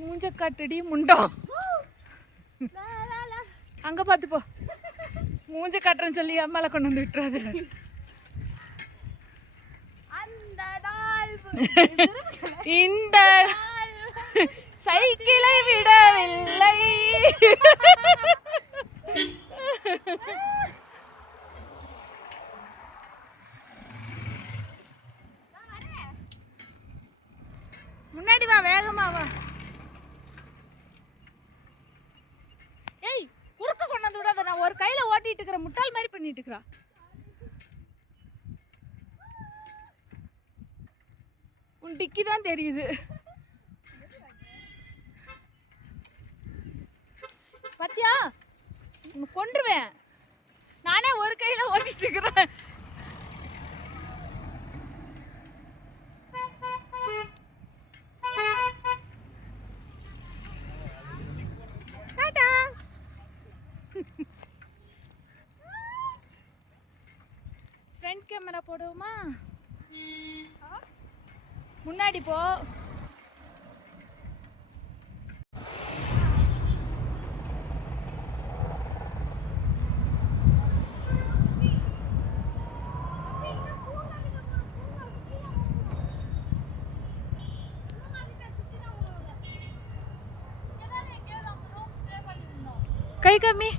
மூஞ்ச காட்டுடி முண்டம். அங்க பார்த்து போ. மூஞ்ச காட்டுறேன்னு சொல்லி அம்மால கொண்டு வந்து விட்டுறாது. இந்த சைக்கிளை விடவில்லை. முன்னாடி வா, வேகமா வா. ஏய், குறுக்க கொண்டு வந்து விடாத. நான் ஒரு கையில ஓட்டிட்டு இருக்கிறேன், முட்டாள் மாதிரி பண்ணிட்டு இருக்கிறா. உன் டிக்கி தான் தெரியுது. பாத்தியா, கொன்றுவேன். நானே ஒரு கையில ஓட்டிட்டு இருக்கிறேன். ஃப்ரண்ட் கேமரா போடுவோமா? முன்னாடி போ. கை கம்மி.